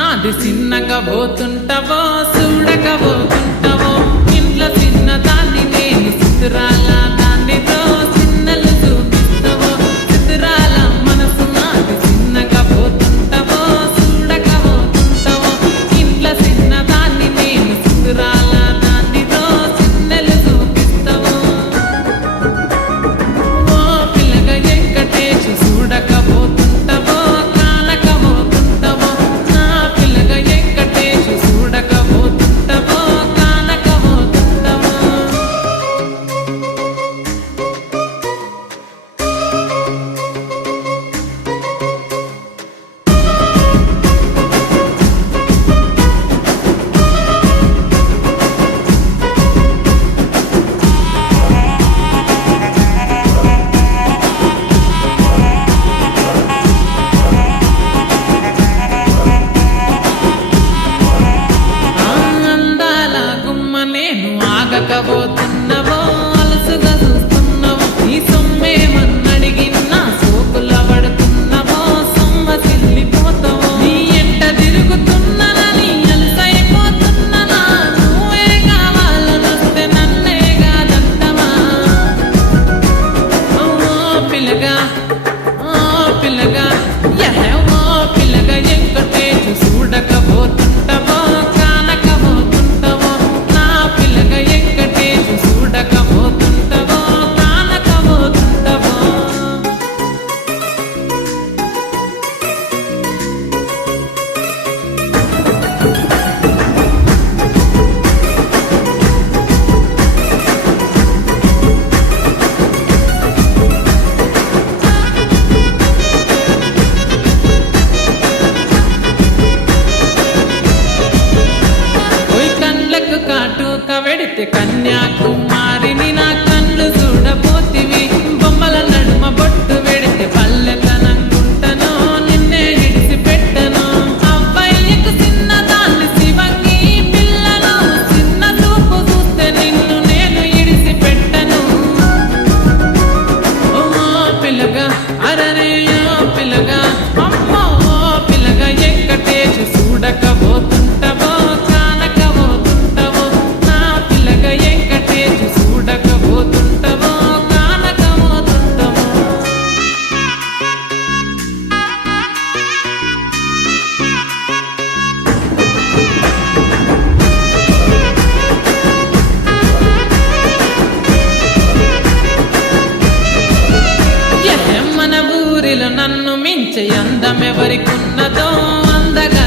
నాది చిన్నగా పోతుంటావో చూడకపోతుంటావో ఇంట్లో చిన్న దాన్ని నేను చిత్రాల దాన్నితో చిన్నలు చూపిస్తావో చిత్రాల మనసు నాది చిన్నగా పోతుంటావో చూడకపోతుంటావో ఇంట్లో చిన్న దాన్ని నేను చిత్రాల దాన్నితో చిన్నలు చూపిస్తావో ఓ పిల్లగా ఎక్కటేసి చూడకపోతుంటావో ఆగకపోతున్నావో అలసుగా చూస్తున్నావో నీ సొమ్మేమన్నడిగినా సోకుల పడుతున్నావో సొమ్మ సిల్లిపోతావో నీ ఎంట తిరుగుతున్నానని అలసైపోతున్నానా నువ్వే కావాలనొస్తే నన్నే కాదంటవా ఓ పిల్లగా ఓ పిల్లగా ఎక్కటేసి చూడకపోతుంటావో కాటుక వెడితే కన్యాకుమారిని నా కళ్ళు చూడపోతివి బొమ్మల నడుమ బొట్టు వెడితే పల్లెతనంగుంటను నిన్నే ఇడిసి పెట్టను అబ్బాయికు చిన్న దాన్ని శివంగి పిల్లను చిన్న చూపు చూస్తే నిన్ను నేను ఇడిసి పెట్టను ఓ పిల్లగా అరరే పిల్లగా అమ్మో పిల్లగా ఎక్కటేసి చూడకపోతుంటావో నన్ను మించే అందమెవరికున్నదో అందగా